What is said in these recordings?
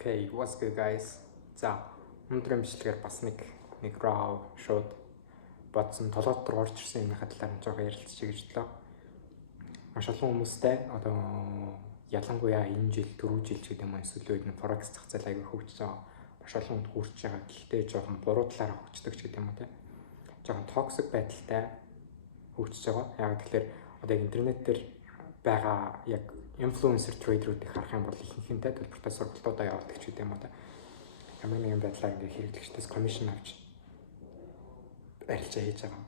Okay, what's good guys? За, өнөөдрийн бичлэгээр бас нэг руу шууд бодсон толгойд руу орж ирсэн юмны талаар нь жоохон ярилцчих гэж бодлоо. Маш олон хүмүүстэй одоо ялангуяа энэ жил, түрүү жил ч гэдэг юм эсвэл үед нь forex зах зээл аягүй хөгжиж байгаа. Маш олон хүнд хүрч байгаа. Гэхдээ жоохон буруу талаараа хөгждөг ч гэдэг юм уу те. Жоохон toxic байдалтай хөгжиж байгаа. Яг тэгэхээр одоо интернет дээр байгаа яг influencer trader-уудыг харах юм бол ихэнхэнтэй төлбөртэй сургалтуудаа явуулдаг ч гэдэг юм уу та. Ямар нэгэн байдлаар ингээ хэрэглэгчдээс commission авч арилжаа хийж байгаа.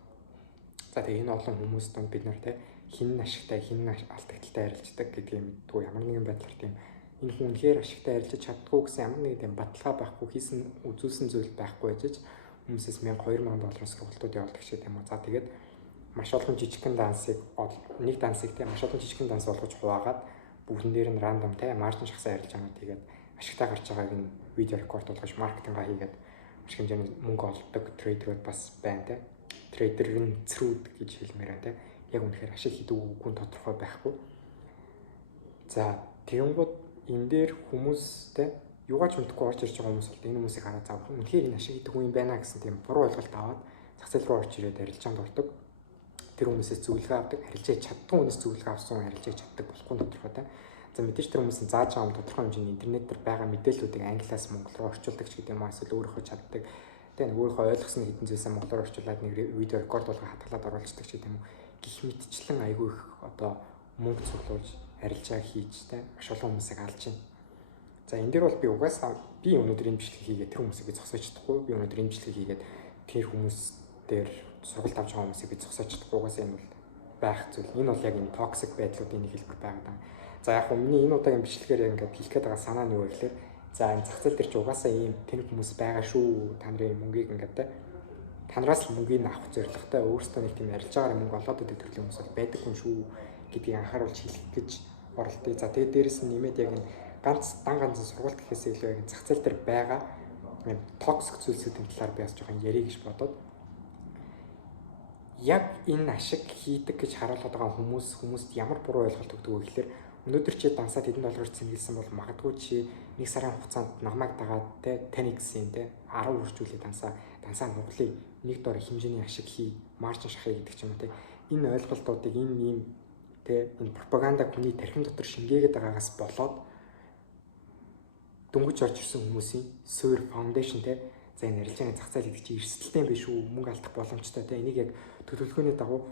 За тэгээ энэ олон хүмүүс донд бид нар те хин ашигтай, хин алдагдaltaй арилждаг гэдгийг мэдгүй. Ямар нэгэн байдлаар тийм энэ хүн үнэхээр ашигтай арилжаж чаддгүй гэсэн ямар нэгэн тийм баталгаа байхгүй, хийсэн үзүүлсэн зүйл байхгүй байж хүмүүсээс $1000-2000 сургалтууд явуулдаг ч гэдэг юм уу. За тэгээд маш олон жижигхэн дансыг нэг дансыг те маш олон жижигхэн данс болгож хуваагаад бүгдэн дээр нь рандом те маржин шахсан арилж байгаа. Тэгээд ашигтай гарч байгааг нь видео рекорд болгож маркетингаа хийгээд маш хэмжээний мөнгө олдог трейдерүүд бас байна те. Трейдерын црүүд гэж хэлмээр байна те. Яг үнэхээр ашиг хийдэг үгүй тодорхой байхгүй. За тэгэнгүүт энэ дээр хүмүүстэй юугаач мэдгүй орж ирж байгаа хүмүүс бол энэ хүмүүсийг хараад зав үнэхээр энэ ашиг хийдэг юм байна гэсэн тийм буруу ойлголт аваад зах зээл рүү орж ирээд арилжаанд ордог. Тэр хүмүүсээс зөвлөгөө авдаг, арилжааж чаддгүй хүнээс зөвлөгөө авсан арилжааж чаддаг болохгүй тодорхой таа. За мэдээж тэр хүмүүсийн зааж байгаа юм тодорхой хэмжээний интернет дээр байгаа мэдээллүүдийг англиас монгол руу орчуулдаг ч гэдэг юм аа эсвэл өөрөөхөө чаддаг. Тэгээ нэг өөрөөхөө ойлгосон хэдэн зүйлсээ монголоор орчуулад нэг видео рекорд болгоо хатгалаад оруулцдаг ч гэдэг юм уу. Гэх мэтчлэн айгүй их одоо мөнгө цуглуулж арилжаа хийж те маш олон хүмүүсийг алж байна. За энэ дээр бол би угаасаа би өнөөдөр энэ бичлэг хийгээд тэр хүмүүсийг би зогсоож чадахгүй. Би өнөөдөр энэ бичлэг хийгээд тэр хүмүүс дээр сургалт авч байгаа хүмүүсийг би зогсоож чадахгүйгээс энэ бол байх зүйл. Энэ бол яг энэ toxic байдлуудын нэг хэлбэр байгаа. За яг хөө миний энэ удаагийн бичлэгээр ингээд хэлэх гээд байгаа санаа нь юу вэ гэхээр за энэ зах зээл дээр ч угаасаа ийм тэнэг хүмүүс байгаа шүү. Та нарын мөнгийг ингээд та нараас л мөнгийг авах зорилготой өөрсдөө нэг тийм арилж байгаа мөнгө олоод өгдөг төрлийн хүмүүс бол байдаг хүн шүү гэдгийг анхааруулж хэлэх гэж оролдъё. За тэгээд дээрэс нь нэмээд яг энэ ганц сургалт гэхээс илүү яг зах зээл дээр байгаа toxic зүйлсүүдийн талаар би бас жоохон ярих гэж бодоод яг энэ ашиг хийдэг гэж харуулдаг байгаа хүмүүст ямар буруу ойлголт өгдөг вэ гэхээр өнөөдөр чи дансаад $100 цэнгэлсэн бол магадгүй чи нэг сарын хугацаанд намайг дагаад те таны гэсэн те 10 үржүүлээ дансаа нуглая нэг дор хэмжээний ашиг хий маржин шахъя гэдэг ч юм уу те энэ ойлголтуудыг энэ ийм те энэ пропаганда хүний тархин дотор шингээгээд байгаагаас болоод дөнгөж орж ирсэн хүмүүсийн суур фаундейшн те за энэ арилжааны зах зээл гэдэг чинь эрсдэлтэй юм биш үү мөнгө алдах боломжтой те энийг яг төлөвлөгөөний дагуу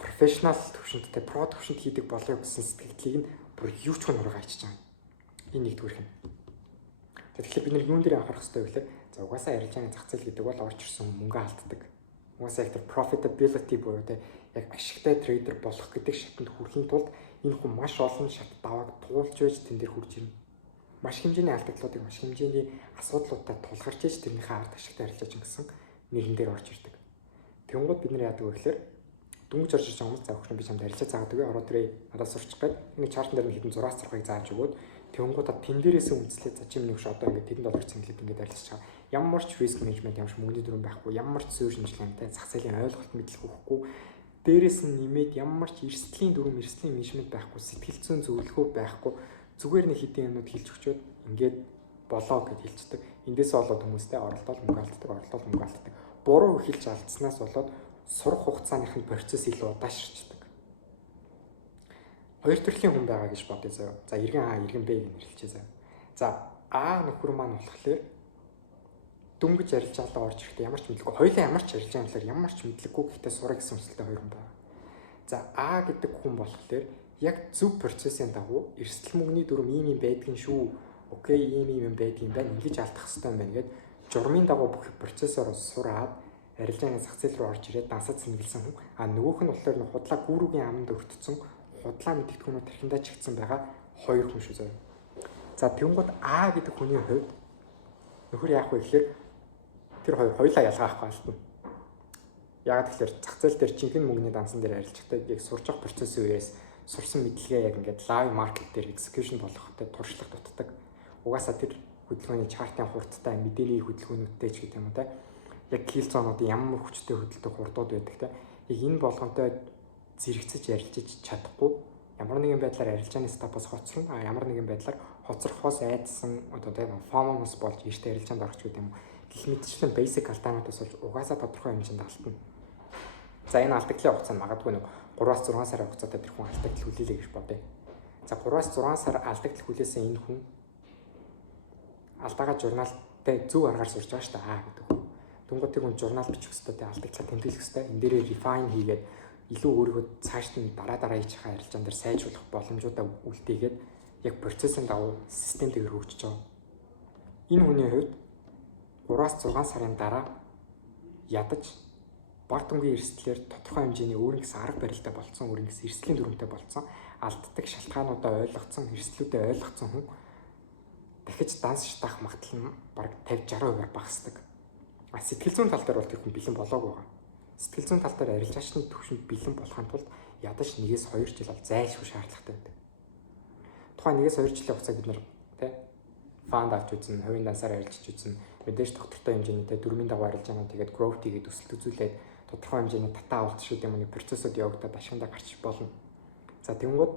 профешнл төвшөнд те про төвшөнд хийдэг болов гэсэн сэтгэлдлийг нь бүр юу ч хонороо ачиж байгаа. Энэ нэгдүгээрх нь. Тэгэхээр бид нар юун дээр анхаарах хэрэгтэй вэ гэхээр за угаасаа арилжааны зах зээл гэдэг бол орж ирсэн мөнгө алддаг. Угаасаа яг тэр profitability буюу те яг ашигтай трейдер болох гэдэг шатанд хүрэхийн тулд энэ хүн маш олон шат давааг туулж байж тэн дээр хүрч ирнэ. Маш хэмжээний алдагдлуудыг маш хэмжээний асуудлуудтай тулгарч иж тэрнийхээ ард ашигтай арилжааж гэсэн нэгэн дээр орж ирдэг. Тэнгууд бид нар яадаг вэ гэхээр дөнгөж орж ирж байгаа хүмүүс за өхрөн би чамд арилжаа заадаг вэ? Ороод ирээ надад сурчих гээд энэ чартн дээр нь хэдэн зураг зургийг зааж өгөөд тэнгуудаа тэн дээрээс үндэслээд за чим нэг ш одоо ингээд $100 цэнгэлээд ингээд арилжаж байгаа. Ямар ч risk management ямар ч мөнгөний дүрэн байхгүй, ямар ч зөөр шинжилгээтэй зах зээлийн ойлголт мэдлэг өгөхгүй. Дээрээс нь нэмээд ямар ч эрсдлийн эрсдлийн менежмент байхгүй, сэтгэл зүйн зөвлөгөө байхгүй. Зүгээр нэг хэдийн юмнууд хэлж өгчөөд ингээд болоо гэж хэлцдэг. Эндээс болоод хүмүүстэй оролдоод мөнгө алддаг. Буруу хэлж алдснаас болоод сурах хугацааных нь процесс илүү удаашрчдаг. Хоёр төрлийн хүн байгаа гэж бодъё заяа. За иргэн А, иргэн Б гэж нэрлэжээ заяа. За А нөхөр маань болохоор дөнгөж арилжаалаа орж ирэхдээ ямар ч мэдлэггүй. Хоёулаа ямар ч арилжааны талаар ямар ч мэдлэггүй гэхдээ сурах гэсэн хүсэлтэй хоёр хүн байна. За А гэдэг хүн болохоор яг зөв процессын дагуу эрсдэл мөнгөний дүрм ийм байдгийн шүү. Окей, ийм байдаг юм байна. Ингэж алдах хэрэгтэй юм байна гэд журмын дагуу бүх процессороо сураад арилжааны зах зээл рүү орж ирээд дансаад цэнгэлсэн хүн. А нөгөөх нь болохоор худлаа гүүрүүгийн аманд өртсөн, худлаа мэддэхүүнүүд тархиндаа чигдсэн байгаа хоёр хүн шүү заяа. За тэнгууд А гэдэг хүний хувьд нөхөр яах вэ гэхээр тэр хоёулаа ялгаахгүй алдна. Яг тэгэхээр зах зээл дээр жинхэнэ мөнгөний дансан дээр арилжахтай яг сурч явах процессын үеэс сурсан мэдлэгээ яг ингээд live market дээр execution болгохтой туршлага дутдаг. Угаасаа тэр хөдөлгөөний чартын хурдтай мэдээний хөдөлгөөнүүдтэй ч гэдэг юм уу те. Яг килзонууд ямар хүчтэй хөдөлдөг хурдууд байдаг те. Яг энэ болгонтой зэрэгцэж арилжиж чадахгүй ямар нэгэн байдлаар арилжааны стапаас хоцорно. Ямар нэгэн байдлаар хоцорхоос айдсан одоо тийм фомоноос болж ийштэй ярилцаанд орчих гэдэг юм. Гэх мэтчлэн basic алдаануудаас болж угаасаа тодорхой хэмжээнд алдна. За энэ алдагдлын хугацаанд магадгүй нэг 3-6 сарын хугацаатай тэр хүн алдагдал хүлээлээ гэж бодъё. За 3-6 сар алдагдал хүлээсэн энэ хүн алдаагаа журналтай зөв аргаар сурж байгаа шүү дээ гэдэг. Түнгод тэр хүн журнал бичих хэрэгтэй, алдагдлаа тэмдэглэх хэрэгтэй. Энэ дээрээ refine хийгээд илүү өөрийгөө цааш нь дараа хийчих харилцаан дээр сайжруулах боломжуудаа үлдээгээд яг процессын дагуу системтэйгээр хөгжиж байгаа. Энэ хүний хувьд 3-6 сарын дараа ядаж баг түнгийн эрсдлээр тодорхой хэмжээний өөрийнхөө арга барилтай болцсон, өөрийнхөө эрсдлийн дүрмтэй болцсон, алддаг шалтгаануудаа ойлгоцсон, эрсдлүүдээ ойлгоцсон хүн дахиж данс шатах магадлал нь бараг 50-60% багасдаг. Сэтгэл зүйн тал дээр бол тэр хүн бэлэн болоогүй байгаа. Сэтгэл зүйн тал дээр арилжаачны төвшөнд бэлэн болохын тулд ядаж 1-2 жил бол зайлшгүй шаардлагатай байдаг. Тухайн 1-2 жилийн хугацааг бид нар фанд авч үзэн, хувийн дансаар арилжиж үзэн, мэдээж доктортой хэмжээний дөрмийн дагуу арилжаанаа тэгээд growth хийгээд өсөлт үзүүлээд тодорхой хэмжээний татаа авалт шиг юм уу процессыг явагдаад ашигландаа гарч болно. За тэгэнгүүт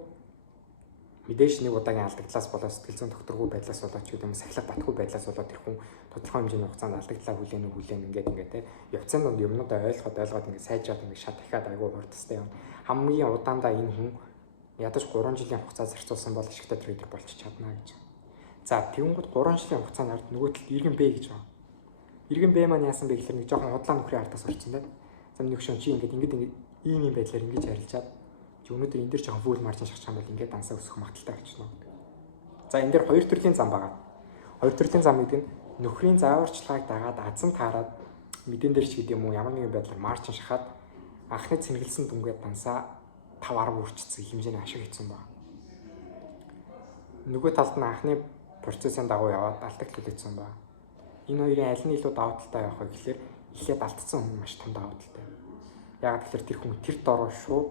мэдээж нэг удаагийн алдагдлаас болоод сэтгэл зүйн докторгүй байдлаас болоод ч гэдэг юм сахилга батгүй байдлаас болоод тэр хүн тодорхой хэмжээний хугацаанд алдагдлаа хүлээн ингээд явцын донд юмнуудаа ойлгоод ингээд сайжраад ингээд шат дахиад айгүй хурдтай юм. Хамгийн удаандаа энэ хүн ядаж 3 жилийн хугацаа зарцуулсан бол ашигтай трейдер болчих чадна гэж. За тэгэнгүүт 3 жилийн хугацаанд ард нөгөө талд иргэн Б гэж байна. Иргэн Б маань яасан бэ гэхээр нэг жоохон худлаа нөхрийн ардаас орсон дээ. За нэг шон чи ингээд ийм байдлаар ингэж харилцаад чи өнөөдөр энэ дэр жоохон фул маржин шахчих юм бол ингээд дансаа өсөх магадaltaй болчихно. За энэ дэр хоёр төрлийн зам байгаа. Хоёр төрлийн зам гэдэг нь нөхрийн зааварчилгааг дагаад азан таарад мэдэн дээр ч гэдэг юм уу ямар нэгэн байдлаар маржин шахаад анхны цэнгэлсэн дүнгээд дансаа 5-10 үрчицсэн хэмжээний ашиг хийсэн байна. Нөгөө талд нь анхны процессын дагуу яваад алдагт үлдсэн байна. Энэ хоёрын аль нь илүү давуу талтай явах вэ гэхээр эхлээд алдсан хүн маш том давуу талтай. Яг тэгэхээр тэр хүн тэр дороо шууд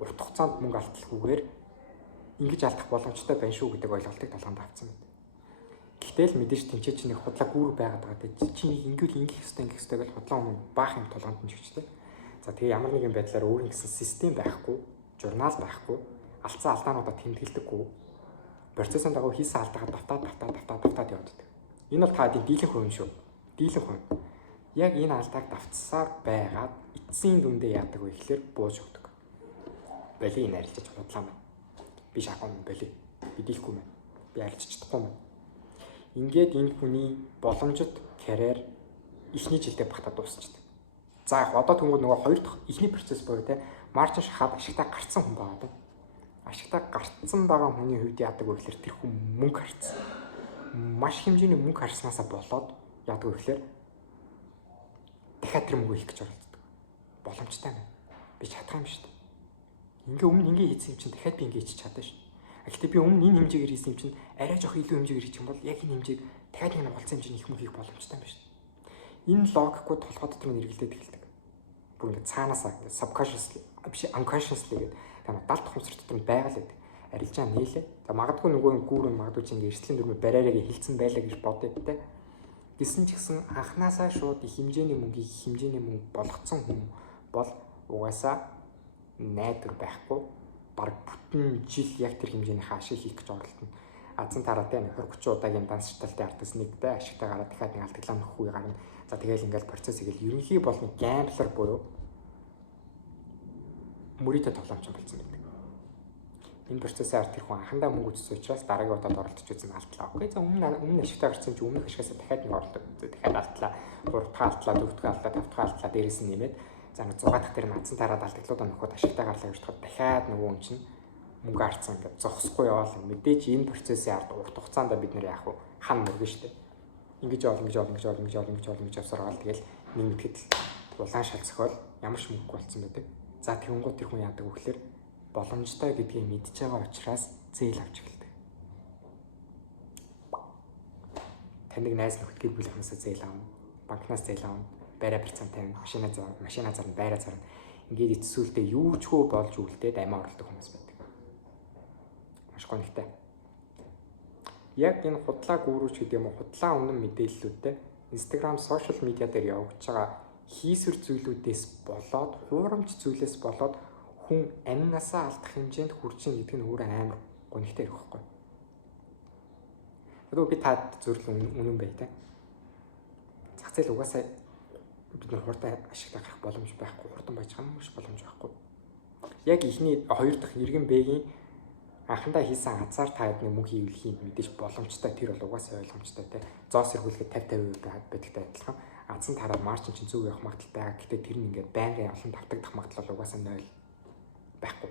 урт хугацаанд мөнгө алдахгүйгээр ингэж алдах боломжтой байна шүү гэдэг ойлголтыг толгойд авсан байна. Гэтэл мэдээж тэмцээч нэг худлаа гүүр байгаад байгаа. Чи ингэвэл ингэх ёстой гэж худлаа өмнө баах юм толгойд нь чигчтэй. За тэгээ ямар нэгэн байдлаар өөр ингэсэн систем байхгүй, журнал байхгүй, алдсан алдаануудаа тэмдэглэдэггүй. Процессын дагуу хийсэн алдаагаа давтаад явдаг. Энэ бол та дийлэнх хувь шүү. Дийлэнх хувь. Яг энэ алдааг давтсаар байгаад эцсийн дүндээ яадаг вэ гэхээр бууж өгдөг. Боли энэ арилжиж худлаа мэн. Би шахах юм боли. Би дийлэхгүй мэн. Би арилжиж чадахгүй мэн. Ингээд энэ хүний боломжит карьер эхний жилдээ багтаа дуусчихдаг. За яг одоо тэнгууд нөгөө хоёр дахь эхний процесс буюу те маржин шахаад ашигтай гарцсан хүн байгаа. Ашигтай гарцсан байгаа хүний хувьд яадаг вэ гэхээр тэр хүн мөнгө харцсан. Маш хэмжээний мөнгө харснаасаа болоод яадаг вэ гэхээр дахиад тэр мөнгө хийх гэж оролддог. Боломжтой байна. Би чадах юм шүү дээ. Ингээ өмнө ингээ хийсэн юм чинь дахиад би ингээ хийчих чадсан шүү. Гэхдээ би өмнө энэ хэмжээгээр хийсэн юм чинь арай жоох илүү хэмжээгээр хийчих юм бол яг энэ хэмжээг дахиад нэг болцсон хэмжээний их мөнгө хийх боломжтой юм шүү. Энэ логикгүй толгой дотор нь эргэлдээд эхэлдэг. Бүр ингээ цаанаасаа subconsciously биш unconsciously гэдэг тань далд хумсар дотор нь байгаль гэдэг. Арилжаа нийлээ. За магадгүй нөгөө гүүрэн магадгүй чи ингээ эрсдлийн дүрмээр бариараа хэлсэн байлаа гэж бодъё те. Гэсэн ч гэсэн анханасаа шууд их хэмжээний мөнгө болгоцсон хүн бол угаасаа найдвар байхгүй баг бүтэн жил яг тэр хэмжээний ашиг хийх гэж оролдоно. Азан тараатай 20-30 удаагийн данс шаталтын ардаас нэгдээ ашигтай гараад дахиад нэг алдаглаа нөхгүй гарна. За тэгэл ингээл процесс игээл ерөнхий болон гамблер буюу мөрөдө тоглоомч болсон байдаг. Энэ процессын ард тэр хүн анхандаа мөнгө үзсэн учраас дараагийн удаад оролдож үзсэн алдлаа. Окей. За өмнө ашигтай гарсан чи өмнөх ашигаас дахиад нэг оролдог. Дахиад алдлаа, 3 дахь алдлаа, 4 дахь алдлаа, 5 дахь алдлаа дээрээс нь нэмээд за 6 дахь дээр нь азан тараад алдаглуудаа нөхөд ашигтай гарлаа гэж бодоход дахиад нөгөө юм чинь мөнгө арцсан ингээд зогсохгүй яваал. Мэдээж энэ процессын ард урт хугацаанд бид нэр яах вэ? Хан мөргөн штэ. Ингэж явсаар гал тэгэл нэг мэтгэд улаан шал зохиол ямар ч мөнгө болцсон байдаг. За тэгвэл тэр хүн яадаг вэ гэхээр боломжтой гэдгийг мэдж байгаа учраас зээл авч эхэлдэг. Таныг найз нөхөд гэр бүлийнхнээс зээл авна, банкнаас зээл авна, байраа процент тавина, машина зарна, байраа зарна. Ингээд эцсүүлдээ юу ч хөө болж үлдээд амиа орлдог хүмүүс байдаг. Маш гонхтой. Яг энэ худлаа гүүрүүч гэдэг юм уу, худлаа үнэн мэдээллүүдтэй Instagram, social media дээр явагдаж байгаа хийсвэр зүйлүүдээс болоод, хуурамч зүйлээс болоод хүн амнасаа алдах хэмжээнд хүрч ийн гэдэг нь өөрөө амар гонхтой хэрэг байхгүй. Одоо би таад зөвлөл үнэн бай та. Зах зээл угаасаа бид нар хурдан ашигтай гарах боломж байхгүй, хурдан байж хамаагүй боломж байхгүй. Яг ихний 2 дахь иргэн Б-ийн анхандаа хийсэн азар таадны мөн хийвэл хийн мэдээж боломжтой, тэр бол угаасаа ойлгомжтой те. Зоос эргүүлэхэд 50% байдагтай адилхан. Азан тараад марчин чинь зүг явах магадлал байгаа. Гэхдээ тэр нь ингээд байнгын олон давтагдах магадлал угаасаа 0 байхгүй.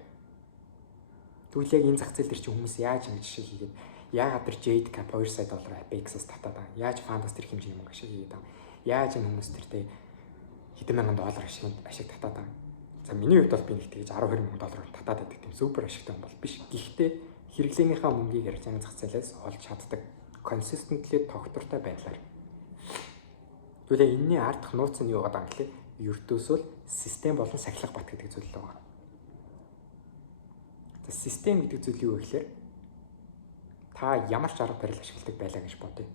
Тэгвэл яг энэ зах зээл дээр чи хүмүүс яаж ингэж шиг хийгээд яагаад тэр Jade Cap 2 сая доллар Apex-аас татаад байгаа. Яаж Fandas тэр хэмжээний мөнгө ашиг хийгээд байгаа. Яаж энэ хүмүүс тэр тэ хэдэн мянган доллар ашиг татаад байгаа. За миний хувьд бол би нэг тэгж 12 мянган доллар татаад байдаг тийм супер ашигтай юм бол биш. Гэхдээ хэрэглээнийхээ мөнгийг ярьж байгаа зах зээлээс олж чаддаг. Consistently тогтвортой байдлаар. Тэгвэл энэний ард дахь нууц нь юу байгаа юм гэхлээр ердөөсөө систем болон сахилга бат гэдэг зүйл л байгаа. За систем гэдэг зүйл юу вэ гэхээр та ямар ч арга барил ашигладаг байлаа гэж бодъё.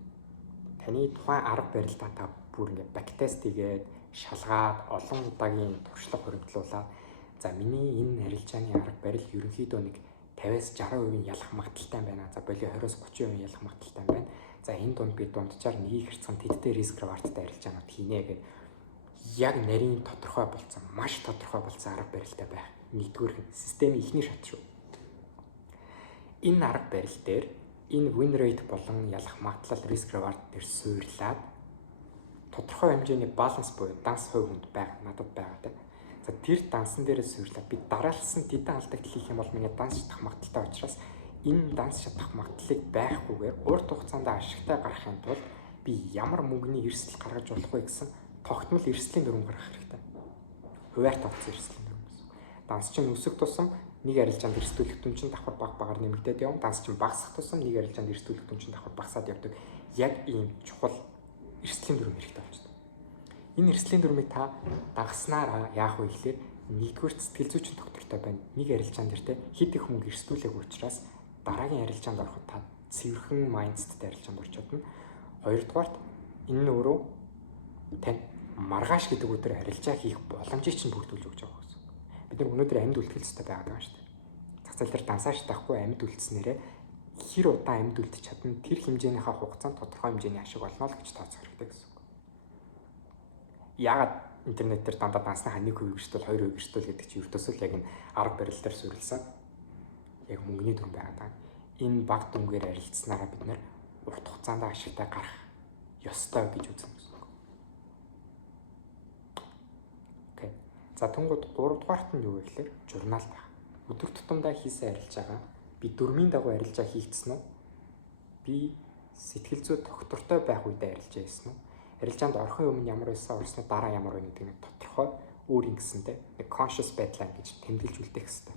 Таны тухайн арга барилдаа та бүр ингээд бактест хийгээд шалгаад олон удаагийн туршлага хоригдлуулаад за миний энэ арилжааны арга барил ерөнхийдөө нэг 50-60% ялах магадaltaй байна. За болио 20-30% ялах магадaltaй байна. За энэ дунд би дунджаар нэг хэрцэн тэдтэй риск реварттай арилжаанууд хийнэ гэдэг яг нарийн тодорхой болсон, маш тодорхой болсон арга барилтай байх. Нэгдүгээр системийн ихний шат шүү. Энэ арга барил дээр энэ win rate болон ялах магадлал risk reward дээр суйрлаад тодорхой хэмжээний баланс буюу данс хувь хүнд надад байгаа те. За тэр дансан дээрээ суйрлаад би дараалсан тэдэн алдагдал хийх юм бол миний данс шатах магадaltaй учраас энэ данс шатах магадлалыг байхгүйгээр урт хугацаанд ашигтай гаргахын тулд би ямар мөнгөний эрсдэл гаргаж болох вэ гэсэн тогтмол эрсдлийн дүрм гаргах хэрэгтэй. Хуваар тооцсон эрсдлийн дүрм гэсэн. Данс чинь өсөх тусам нэг арилжаанд эрсдүүлэх түн чинь давхар багаар нэмэгдээд явна. Данс чинь багасах тусам нэг арилжаанд эрсдүүлэх түн чинь давхар багасаад явдаг. Яг ийм чухал эрсдлийн дүрм хэрэгтэй болчихдог. Энэ эрсдлийн дүрмийг та дагснараа яах вэ гэхээр нэгдүгээр сэтгэл зүйчин доктортой байна. Нэг арилжаан дээр те хэд их мөнгө эрсдүүлэх учраас дараагийн арилжаанд ороход та цэвэрхэн майндсеттэй арилжаанд орж чадна. Хоёрдугаарт энэ нь өөрөө тань маргааш гэдэг үгээр арилжаа хийх боломжийг чинь бүрдүүлж өгч байгаа гэсэн. Бид нар өнөөдөр амьд үлдгэлцтэй байгаа юм шүү дээ. Зах зээл дээр дансааш тахгүй амьд үлдснээрээ хэр удаан амьд үлдэж чадна тэр хэмжээнийхээ хугацаанд тодорхой хэмжээний ашиг олно л гэж тооцох хэрэгтэй гэсэн. Яагаад интернет дээр дандаа дансныхаа 1% гэрчтэл 2% гэрчтэл гэдэг чинь ердөөсөө л яг энэ арга барил дээр суурилсан яг мөнгөний дүрм байгаа. Энэ баг дүнгээр арилцсанараа бид нэр урт хугацаанд ашигтай гарах ёстой гэж үзнэ гэсэн. Окей. За тэнгууд 3 дугаарт нь юу вэ гэхээр журнал байх. Өдөр тутамдаа хийсэн арилжаагаа би дөрмийн дагуу арилжаа хийгдсэн үү? Би сэтгэл зүй тогтвортой байх үедээ арилжаа хийсэн үү? Арилжаанд орохын өмнө ямар байсан, орсны дараа ямар байна гэдэг нэг тодорхой өөр ингэсэнтэй нэг conscious байдлаа гэж тэмдэглэж үлдээх хэрэгтэй.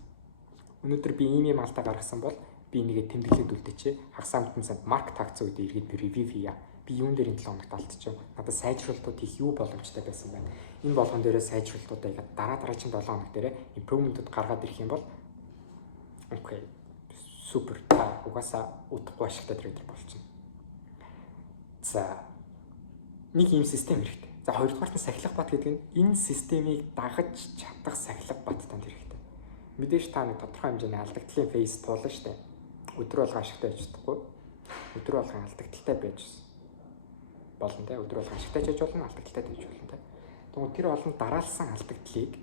Өнөөдөр би ийм алдаа гаргасан бол би нэгээ тэмдэглээд үлдээчээ. Хагас амтны санд марк тагцсан үед иргэд би ревью хийя. Би юун дээр энэ 7 хоногт алдчихв. Надад сайжруулалтууд хийх юу боломжтой байсан байна. Энэ болгон дээрээ сайжруулалтуудаа яг дараагийн 7 хоног дээрээ импрувментууд гаргаад ирэх юм бол окей. Супер. Та угаасаа удахгүй ашигтай трейдер болчихно. За нэг ийм систем хэрэгтэй. За хоёрдугаарт нь сахилга бат гэдэг нь энэ системийг дагаж чадах сахилга бат танд хэрэгтэй. Мэдээж та нэг тодорхой хэмжээний алдагдлын фейс туулна штэ. Өдөр болгон ашигтай байж чадахгүй. Өдөр болгон алдагдaltaй байж болно те. Өдөр болгон ашигтай байж болно, алдагдaltaй байж болно те. Тэгвэл тэр олон дараалсан алдагдлыг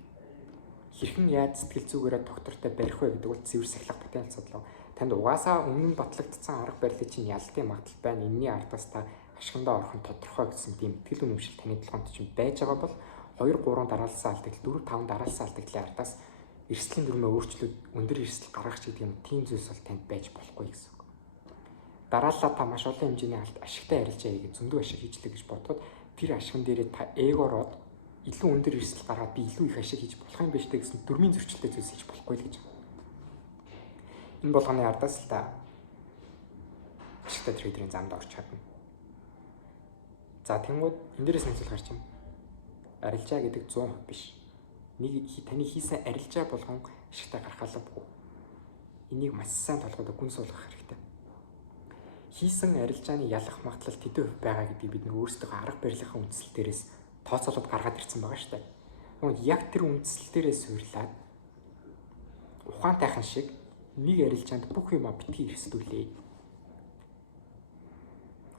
хэрхэн яаж сэтгэл зүгээрээ доктортой барих вэ гэдэг бол цэвэр сахилга батын асуудал. Танд угаасаа өмнө батлагдсан арга барилыг чинь ялтын магадлал байна. Энэний ардаас та ашигтандаа орох нь тодорхой гэсэн тийм итгэл үнэмшил таны толгойд чинь байж байгаа бол 2 3 дараалсан алдагдал 4 5 дараалсан алдагдлын ардаас эрсдлийн дүрмээ өөрчлөлт өндөр эрсдэл гаргах гэдэг юм тийм зүйлс бол танд байж болохгүй гэсэн үг. Дарааллаа та маш олон хэмжээний ашигтай арилжаа хийгээд зөндөө ашиг хийжлээ гэж бодоход тэр ашигн дээрээ та эгороод илүү өндөр эрсдэл гаргаад би илүү их ашиг хийж болох юм биш үү гэсэн дүрмийн зөрчилтэй зүйлс хийж болохгүй л гэж байна. Энэ болгоны ардаас л та ашигтай трейдерийн замд орч чадна. За тэнгууд энэ дээрээс нэг зүйл гарч байна. Арилжаа гэдэг 100% биш. Нэг таны хийсэн арилжаа болгон ашигтай гаргалаагүй. Энийг маш сайн толгойд гүн суулгах хэрэгтэй. Хийсэн арилжааны ялах магадлал тэдэн хувь байгаа гэдгийг бид нөр өөрсдөө арга барилынхаа үндсэл дээрээс тооцоолоод гаргаад ирсэн байгаа шүү дээ. Тэгвэл яг тэр үндсэл дээрээ суйрлаад ухаантайхан шиг нэг арилжаанд бүх юмаа битгий эрсдүүлээ.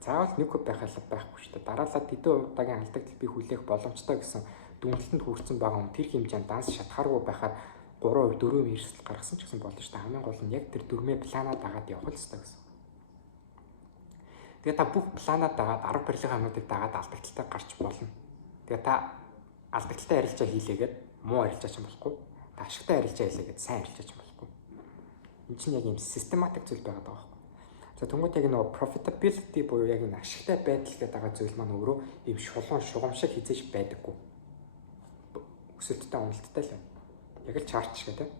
Заавал нэг хөв байх алба байхгүй шүү дээ. Дараалал хэдэн удаагийн алдагдал би хүлээх боломжтой гэсэн дүгнэлтэнд хүрсэн байгаа хүн тэр хэмжээнд данс шатхааргүй байхаар 3%, 4% эрсдэл гаргасан ч гэсэн болно шүү дээ. Хамгийн гол нь яг тэр дүрмээ планаа дагаад явах л ёстой гэсэн. Тэгээ та бүх планаа дагаад арга барилгын хамнуудыг дагаад алдагдaltaй гарч болно. Тэгээ та алдагдaltaй арилжаа хийлээгээд муу арилжаа ч юм болохгүй. Та ашигтай арилжаа хийлээгээд сайн арилжаа ч юм болохгүй. Энэ чинь яг юм систематик зүйл байгаад байгаа байхгүй. За тэнгуут яг нөгөө profitability буюу яг энэ ашигтай байдал гэдэг байгаа зүйл маань өөрөө ийм шугам шиг хизээж байдаггүй. Өсөлттэй уналттай л байна. Яг л чарт шиг тийм.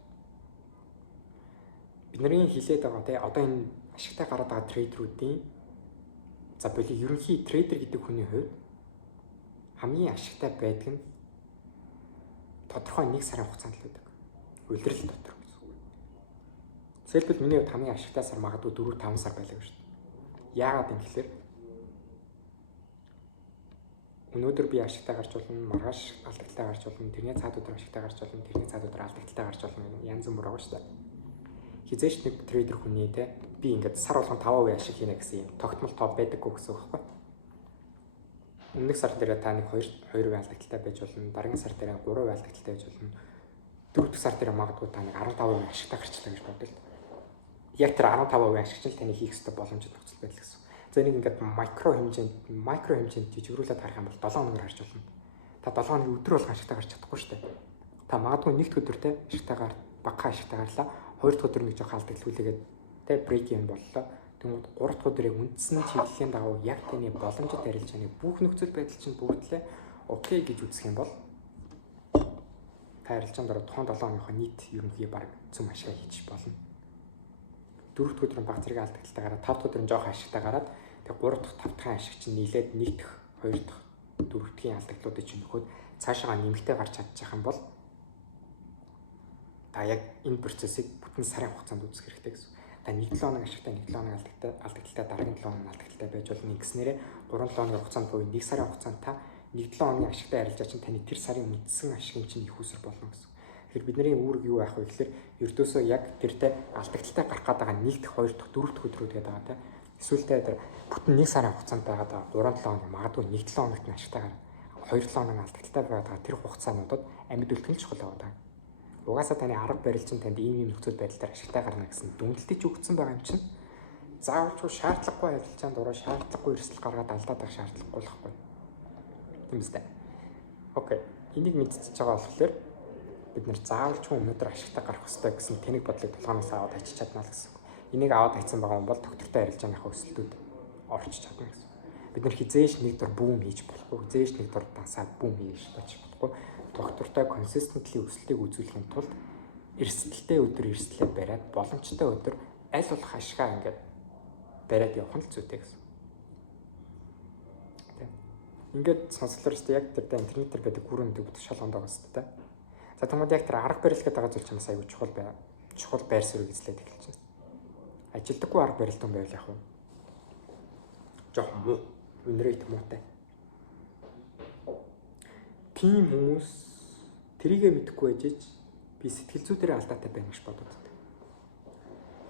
Бидний хилээд байгаа тийм одоо энэ ашигтай гараад байгаа трейдерүүдийн за боли ерөнхий трейдер гэдэг хүний хувьд хамгийн ашигтай байдаг нь тодорхой 1 сарын хугацаанд л байдаг. Улирал дотор гэсэн үг. Selбэл миний хувьд хамгийн ашигтай сар магадгүй 4-5 сар байлаа гэж шүү дээ. Яагаад юм гэхээр өнөөдөр би ашигтай гарч болно, маргааш алдагдaltaй гарч болно, тэрний цаад өдөр ашигтай гарч болно, тэрний цаад өдөр алдагдaltaй гарч болно. Янз бүр байгаа шүү дээ. Хизээч нэг трейдер хүний те би ингээд сар болгон 5% ашиг хийнэ гэсэн юм тогтмол тоо байдаггүй гэсэн үг байхгүй. Өмнөх сар дээр та нэг 2% алдагдaltaй байж болно, дараагийн сар дээр 3% алдагдaltaй байж болно. Дөрөвдүгээр сар дээр магадгүй та нэг 15% ашигтай гарчлаа гэж бодъё л. Яг тэр 15% ашигч нь таны хийх ёстой боломжит нөхцөл байдал гэсэн. За энийг ингээд макро хэмжээнд жижигрүүлээд харах юм бол 7 хоногор харж болно. Та 7 хоногийн өдөр болгон ашигтай гарч чадахгүй шүү дээ. Та магадгүй нэгд өдөртэй ашигтайгаар багахан ашигтай гарлаа. 2 дахь өдөр нэг жоох алдагдлуулээгээд тэ брейк юм боллоо. Тэгмээд 3 дахь өдрийг үндсэн чиглэлийн дагуу яг таны боломжит арилжааны бүх нөхцөл байдал чинь бүгдлээ окей гэж үзэх юм бол та арилжаанд ороод тухайн 7 хоногийнхоо нийт ерөнхий баг цөм ашиг хийж болно. 4 дахь өдөр нь баг зэрэг алдагдaltaй гараад 5 дахь өдөр нь жоох ашигтай гараад тэг 3 дахь 5 дахь ашиг чинь нийлээд 1 дахь 2 дахь 4 дахь алдагдлуудыг чинь нөхөд цаашаа нэмэгтэй гарч чадчих юм бол та яг энэ процессыг бүтэн сарын хугацаанд үзэх хэрэгтэй гэсэн. Та 1-7 хоног ашигтай 1-7 хоног алдагдaltaй дараагийн 7 хоног алдагдaltaй байж болно гэснээрээ 3-7 хоногийн хугацаанд буюу 1 сарын хугацаанд та 1-7 хоногийн ашигтай арилжаа чинь таны тэр сарын үндсэн ашигын чинь их усэр болно гэсэн. Тэгэхээр бидний үүрэг юу байх вэ гэхээр ердөөсөө яг тэртээ алдагдaltaй гарах гээд байгаа 1 дахь 2 дахь 4 дахь өдрүүд гэдэг байгаа те. Эсвэл тэр бүтэн 1 сарын хугацаанд байгаа 3-7 хоног магадгүй 1-7 хоногт нь ашигтай гарах 2-7 хоног алдагдaltaй байгаа тэр хугацаануудад амьд үлтгэл чухал байгаа. Угаасаа таны арга барил чинь танд ийм нөхцөл байдлаар ашигтай гарна гэсэн дүнэлтэж өгсөн байгаа юм чинь заавалчгүй шаардлагагүй арилжаанд ороо шаардлагагүй эрсдэл гаргаад алдаад байх шаардлагагүй л байхгүй. Тийм үстэй. Окей. Энийг мэдчихэж байгаа болохоор бид нэр заавалчгүй өнөөдөр ашигтай гарах хэрэгтэй гэсэн тэнэг бодлыг тулгаанаас аваад ачиж чадна л гэсэн. Энийг аваад хайцсан байгаа хүн бол доктортой арилжааныхаа өсөлтүүд орч чадна гэсэн. Бид нэр хизээш нэг дор бүүм хийж болохгүй, хизээш нэг дор дансаад бүүм хийж бач болохгүй. Доктортой консистентли өсөлтийг үзүүлэхийн тулд эрсдэлтэй өдөр эрсдлээ бариад боломжтой өдөр аль болох ашгаа ингээд бариад явах нь зүйтэй гэсэн. Тэ. Ингээд сонслоор өстэй яг тэр интернетээр байдаг гүрэн дэвт шалгонд байгаа өстэй. За тэгмээд яг тэр арга барил гэдэг байгаа зүйл чамаас аягүй чухал байр суурийг эзлээд эхэлж байна. Ажилдаггүй арга барилтан байвал яг нь жоохон муу үнэрээ муутай. Тийм хүмүүс тэрийгэ мэдэхгүй байж би сэтгэл зүй дээр алдаатай байна гэж боддог.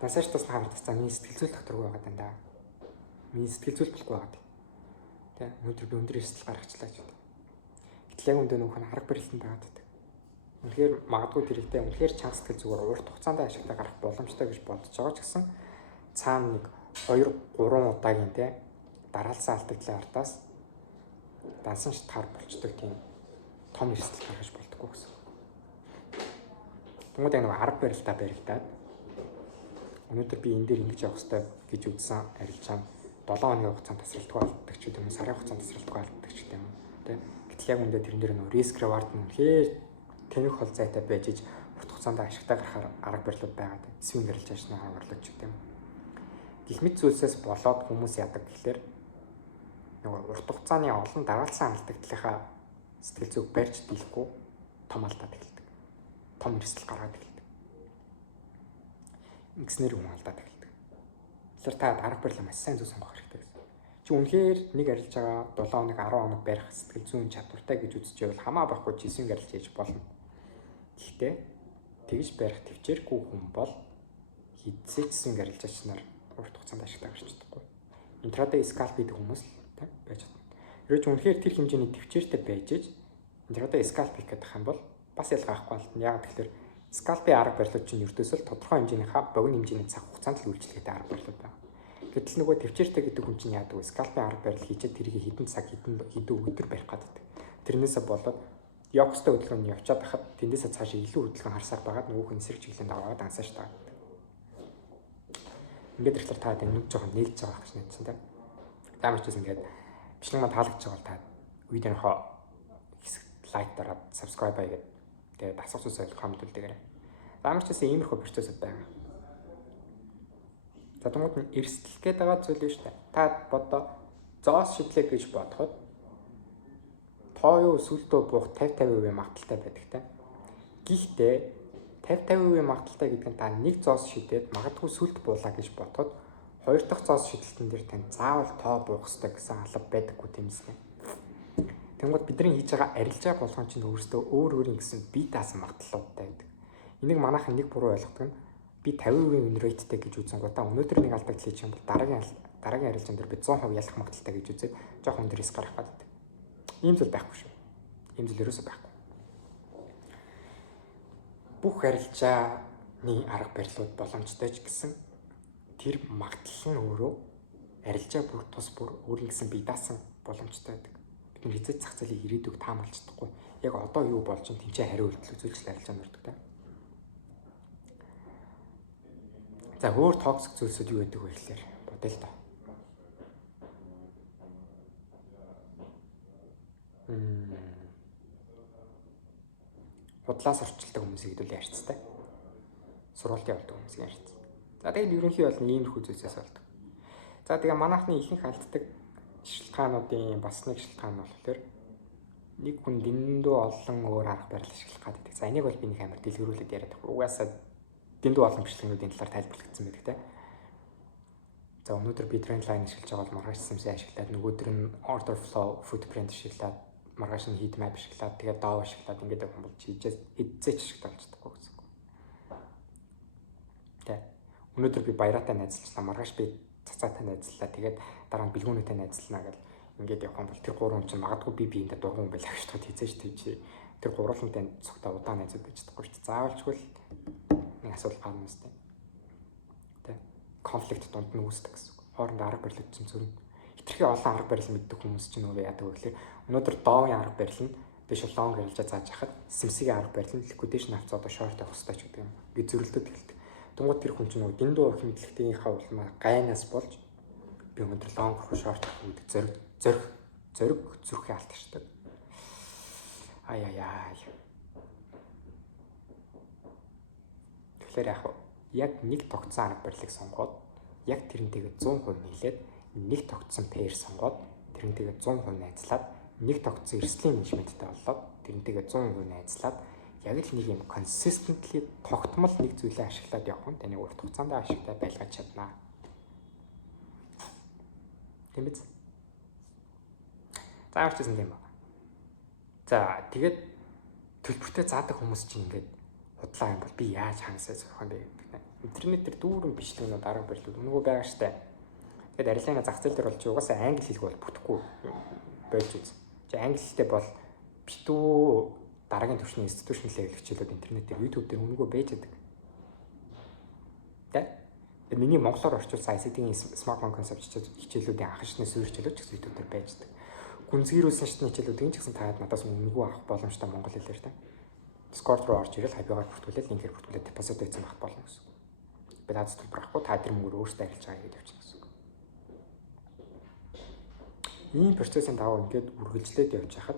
Насааш тас хамт за миний сэтгэл зүй докторгүй байгаа даа. Миний сэтгэл зүй болохгүй байгаа. Тэ өнөөдөр би өндөр эрсдэл гаргачлаа ч гэдэг. Гэтэл яг өндөө нөхөн арга барилтанд байгаад байдаг. Үнэхээр магадгүй тэрэгтэй үнэхээр чанга сэтгэл зүгээр урт хугацаанд ашигтай гарах боломжтой гэж бодож байгаа ч гэсэн цаана нэг 2-3 удаагийн тэ дараалсан алдагдлын ардаас дансан шатгаар болчдөг тийм том эрсдэл гаргаж болтгоо гэсэн. Тэгмээд яг нэг арга барилтаа баригдаад өнөөдөр би энэ дээр ингэж явах хэрэгтэй гэж үзсэн арилжаа 7 хоногийн хугацаанд тасралтгүй алддаг ч юм уу сарын хугацаанд тасралтгүй алддаг ч юм уу тийм. Гэтэл яг үндэ тэрэн дээр нөө риск рeward нь үнэхээр тэнэг хол зайтай байж урт хугацаанд ашигтай гарахаар арга барилууд байгаад свинг арилжаачны хаварлаж ч юм. Гэх мэт зүйлсээс болоод хүмүүс яадаг гэхэлэр нөгөө урт хугацааны олон дараалсан алдагдлынхаа сэтгэл зүг барьж дийлэхгүй том алдаад эхэлдэг. Том эрсдэл гаргаад эхэлдэг. Ингэснээр хүн алдаад эхэлдэг. Тэгэхээр та арга барилаа маш сайн зөв сонгох хэрэгтэй гэсэн. Чи үнэхээр нэг арилжаагаа 7 хоног 10 хоног барих сэтгэл зүйн чадвартай гэж үзэж байвал хамаа байхгүй чи свинг арилж хийж болно. Гэхдээ тэгж барих төвчээргүй хүн бол хидсэж свинг арилжаачнаар урт хугацаанд ашигтай гарч чадахгүй. интрадей скальп хийдэг хүмүүс л байж чадна. Ерөөж үнэхээр тэр хэмжээний төвчээртэй байж ээж интрадей скальп хийх гэдэг юм бол бас ялгаа авахгүй болно. Яг тэгэхээр скальпийн арга барилууд чинь ердөөсөө тодорхой хэмжээнийхаа богино хэмжээний цаг хугацаанд л үйлчлэгтэй арга барилууд байна. Гэтэл нөгөө төвчээртэй гэдэг хүн чинь яадаг вэ? Скальпийн арга барил хийчихэд тэрийг хэдэн цаг хэдэн өдөр барих гэдэг. Тэрнээсээ болоод явахстай хөдөлгөөнд явчаад байхад тэндээсээ цаашаа илүү хөдөлгөөн харсаар байгаад нөгөө хүн эсрэг чиглэлд аваад ансааш таа. Ингээд ирэхлээр та нэг жоохон нээлж байгаа гэж найдсан тийм. Таамарчс ингээд бичлэг маань таалагдж байгаа бол та видеонхоо хэсэг лайк дараад subscribe хийгээд тэгээд асуух зүйлс коммент үлдээгээрэй. Таамарчс иймэрхүү процессыг байгаа. За тэгмүүд нь эрсдэл гээд байгаа зүйл биш үү? Та бодоо зоос шидлээ гэж бодоход тоо юу сүлдөө буух 50-50% магадaltaй байдаг те. Гэхдээ 50-50% магадaltaй гэдэг нь та нэг зоос шидээд магадгүй сүлд буулаа гэж бодоход хоёр дахь зоос шидэлтэн дээр тань заавал тоо буух хэрэгтэй гэсэн алба байдаггүй тийм үстэй. Тэгмээд бидний хийж байгаа арилжаа болгоом чинь өөрөөсөө өөрийн гэсэн бие даасан магадлалуудтай байдаг. Энийг манайхан нэг буруу ойлгодог нь би 50% win rate-тэй гэж үзэн гутаа өнөөдөр нэг алдагдал хийж юм бол дараагийн арилжаан дээр би 100% ялах магадлалтай гэж үзээд жоохон өндөр риск гарах гэдэг. Ийм зүйл байхгүй шүү. Ийм зүйл ерөөсөө байхгүй. Бүх арилжааны арга барилууд боломжтой ч гэсэн тэр магадлал нь өөрөө арилжаа бүр тус бүр өөрийн гэсэн бие даасан боломжтой байдаг. Бид нар хязгаар зах зээлийн ирээдүйг таамаглаж чадахгүй. Яг одоо юу болж чинь тэнцээ хариу үйлдэл үзүүлж арилжаа нурдаг та. За өөр токсик зүйлсүүд юу гэдэг вэ гэхээр бодъё л доо. Худлаас орчилдог хүмүүсийг хэдүүл ярьцтай. Сургалтын явдаг хүмүүсийг ярьц. За тэгээд ерөнхий бол иймэрхүү зүйлсээс болдог. За тэгээ манайхны ихэнх алддаг шалтгаануудын бас нэг шалтгаан нь болохоор нэг хүн дэндүү олон өөр арга барил ашиглах гэдэг. За энийг бол би нэг амар дэлгэрүүлээд яриад байгаа. Угаасаа дэндүү олон бичлэгнүүдийн талаар тайлбарлагдсан байдаг те. За өнөөдөр би trend line ашиглаж байгаа бол маргааш системээ ашиглаад нөгөөдөр нь order flow footprint ашиглаад маргааш нь heat map ашиглаад тэгээд DAO ашиглаад ингээд явах юм бол чийжээс эзээч ашиглаж болж чадахгүй гэсэн. Тэ. Өнөөдөр би баяраатай найзлалаа, маргааш би цацаатай найзлалаа. Тэгээд дараа нь бэлгүүнүүтэй найзлалнаа гэл ингээд явах юм бол тэр гурван чинь магадгүй би биендээ дургуун байл гэж бодож хизээч тийч. Тэр гурвантай цогтой удаан найзууд байж чадахгүй шүү дээ. Заавалчгүй л нэг асуудал гарна үстэй. Тэ. Конфликт дунд нь үүсдэг гэсэн. Хоорондоо арга барил чинь зөрнө. Хитрхи олон арга барил мэддэг хүмүүс чинь өөрөө яадаг вэ гэхээр өнөөдөр доовын арга барил нь биш long арилжаа зааж хахад симсигийн арга барил нь liquidation авц одоо short авах хэрэгтэй ч гэдэг юм. Гэ зөрөлдөд эхэлдэг. Тэнгууд тэр хүн чинь нөгөө дэндүү их мэдлэгтэйнийхээ улмаа гайнаас болж би өнөөдөр long авах short авах гэдэг зориг зүрхээ алдчихдаг. Аяа. Тэгэхээр яг нэг тогтсон арга барилыг сонгоод яг тэрнтэйгээ 100% нийлээд нэг тогтсон pair сонгоод тэрнтэйгээ 100% найзлаад нэг тогтсон эрсдлийн менежменттэй болоод тэрнтэйгээ 100% найзлаад яг л нэг юм consistently тогтмол нэг зүйлээ ашиглаад явах нь таны урт хугацаанд ашигтай байлгаж чадна. Тийм биз? Зааварчсан юм байна. За тэгээд төлбөртэй заадаг хүмүүс чинь ингээд худлаа юм бол би яаж ханасаа сурах юм бэ гэдэг. Интернет дээр дүүрэн бичлэгнүүд арга барилууд өнгөө байгаа штэ. Тэгээд арилжааны зах зээл дээр бол чи угаасаа англи хэлг бол бүтэхгүй байж үз. Чи англи хэлтэй бол битүү дараагийн түвшний институционал level хичээлүүд интернет дээр YouTube дээр өнгөө байж байдаг. Тэгээд миний монголоор орчуулсан ICT-ийн smartphone concept хичээлүүдийн анх шатны суурь хичээлүүд ч гэсэн YouTube дээр байж байдаг. Гүнзгийрүүлсэн шатны хичээлүүдийн ч гэсэн та надаас өнгөө авах боломжтой монгол хэлээр та. Discord руу орж ирэл хавьяагаар бүртгүүлээд линкээр бүртгүүлээд депозит хийсэн байх болно гэсэн. Би наад төлбөрөхгүй та тэр мөнгөөр өөрсдөө арилж байгаа гэж явчихна гэсэн. Ийм процессын даваа ингээд үргэлжлээд явж хахад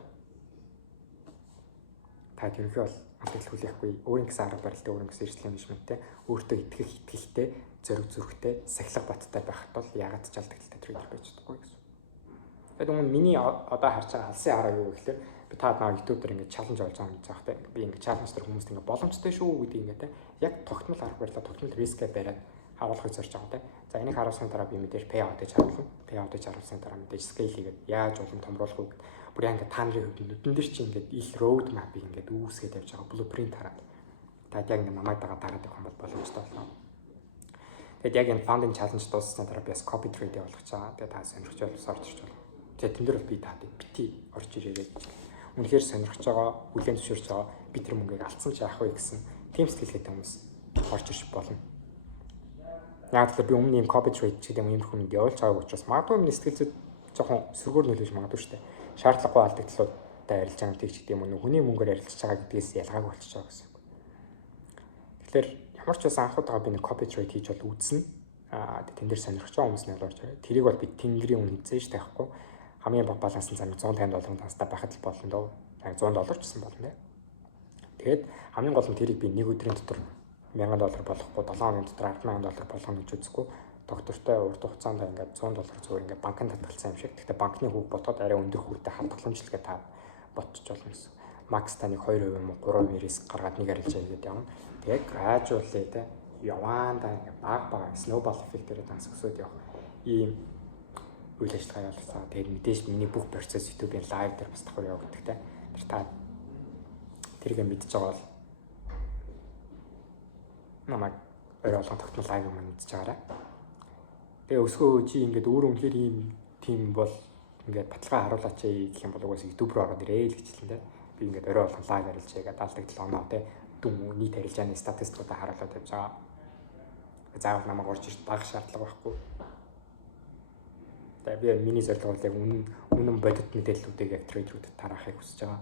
та тэрхүү бол алдагдлуулахгүй өөрийн гэсэн арга барилтай өөрийн гэсэн эрсдэл менежменттэй өөртөө итгэх итгэлтэй зориг зүрхтэй сахилга баттай байхад бол ягаад ч алдагдaltaй трейдер байж чадахгүй гэсэн. Тэгээд өмнө миний одоо харж байгаа алсын арга юу гэхээр би та YouTube дээр ингээд чаленж болж байгаа юм заахтай. Би ингээд чаленж дээр хүмүүст ингээд боломжтой шүү гэдэг ингээд яг тогтмол арга барилаа тогтмол рискээ бариад хавуулахыг зорж байгаа юм. За энийг харуулсан дараа би мэдээж payout гэж харуулна. Payout гэж харуулсан дараа мэдээж scale хийгээд яаж улам томруулах вэ гэдэг. Бүр ингээд та нарын хувьд нүдэн дээр чи ингээд ил road map-ыг ингээд үүсгээд явж байгаа blueprint хараад та яг ингээд намайг дараад явах юм бол боломжтой болно. Тэгээд яг энэ founding challenge дууссан дараа би бас copy trade болгож байгаа. Тэгээд та сонирхож байвал орж ирж болно. Тэгээд тэн дээр бол би таадаг бити орж ирээрэй гэж. Үнэхээр сонирхож байгаа, хүлээн зөвшөөрч байгаа би тэр мөнгийг алдсан ч яах вэ гэсэн тийм сэтгэлгээтэй хүмүүс орж ирж болно. Яг л би өмнө юм copy trade гэдэг юм хүмүүс явуулж байгааг учраас магадгүй миний сэтгэл зүйд жоохон сөргөөр нөлөөлж магадгүй шүү дээ. Шаардлагагүй алдагдлуудтай арилж байгаа гэдэг ч гэдэг юм уу, хүний мөнгөөр арилжж байгаа гэдгээс ялгаагүй болчихж байгаа гэсэн. Тэгэхээр ямар ч бас анх удаага би нэг copy trade хийж бол үзнэ. Тэн дээр сонирхож байгаа хүмүүс нь олж байгаа. Тэрийг бол би тэнгэрийн үн хэмжээж таахгүй. Хамгийн бага балансын зам $150 тастай байхад л болно доо. Яг $100 ч гэсэн болно. Тэгээд хамгийн гол нь тэрийг би нэг өдрийн дотор $1000 болохгүй, 7 хоногийн дотор $10,000 болгоно гэж үзэхгүй. Доктортой урт хугацаанд ингээд $100 зүгээр ингээд банкнд татгалцсан юм шиг. Гэхдээ банкны хүүг ботоод арай өндөр хүүтэй хадгаламжлалгээ та ботчих болно гэсэн. Макс та нэг 2% юм уу 3% риск гаргаад нэг арилжаа хийгээд явна. Яг gradually те яваандаа ингээд баг snowball effect-ээр таньс өсөд явах ийм үйл ажиллагаа явуулсан. Тэгээд мэдээж миний бүх процесс YouTube-ийн live дээр бас давхар явагддаг те. Тэр та тэрийг мэдж байгаа бол намайг орой болгон тогтмол live юм мэдж байгаарай. Тэгээ өсгөө чи ингээд өөр үнэхээр ийм тийм бол ингээд баталгаа харуулаач гэх юм бол угаас YouTube руу ороод ирээ л гэжлэн те. Би ингээд орой болгон live арилж яагаад алдагдал оноо те. Дүн нийт арилжааны статистикуудаа харуулад явж байгаа. Заавал намайг орж ирж баг шаардлага байхгүй. Тэгээ би миний зорилго бол яг үнэн бодит мэдээллүүдийг яг трейдерүүдэд тараахыг хүсэж байгаа.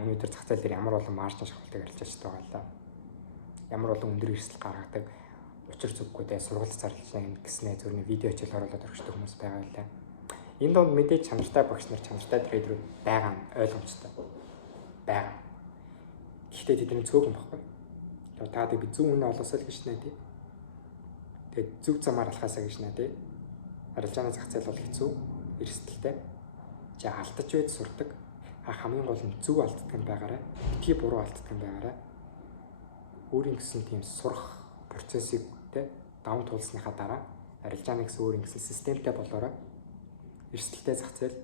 Өнөөдөр зах зээл дээр ямар болон маржин шахалтыг арилжаач байгаа л да. Ямар болон өндөр эрсдэл гаргадаг учир зүггүй дээ сургалт зарлалын гэснээр зөвхөн видео хичээл оруулаад орчихдог хүмүүс байгаа байлаа. Энэ донд мэдээж чанартай багш нар чанартай трейдерүүд байгаа нь ойлгомжтой байгаа. Гэхдээ тэдний цөөхөн баггүй. Тэгээд та би зөв үнэ олоосоо л гэж найдаа. Тэгээд зөв замаар алхаасаа гэж найдаа. Арилжааны зах зээл бол хэцүү, эрсдэлтэй. Чи алдаж байд сурдаг. Хамгийн гол нь зөв алддаг юм байгаарай. Битгий буруу алддаг юм байгаарай. Өөрийн гэсэн тийм сурах процессыг тэ даван туулсныхаа дараа арилжааны гэсэн өөрийн гэсэн системтэй болоорой. Эрсдэлтэй зах зээл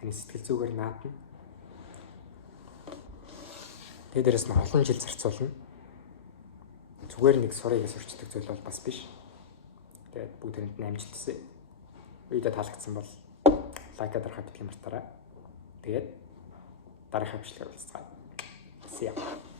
таны сэтгэл зүгээр наадна. Тэгээд дээрэс нь олон жил зарцуулна. Зүгээр нэг сурыг сурчдаг зүйл бол бас биш. Тэгээд бүгдэнд нь амжилт хүсье. Видео таалагдсан бол лайк дарахаа битгий мартаарай. Тэгээд дараагийн бичлэгээр уулзцгаая. See ya.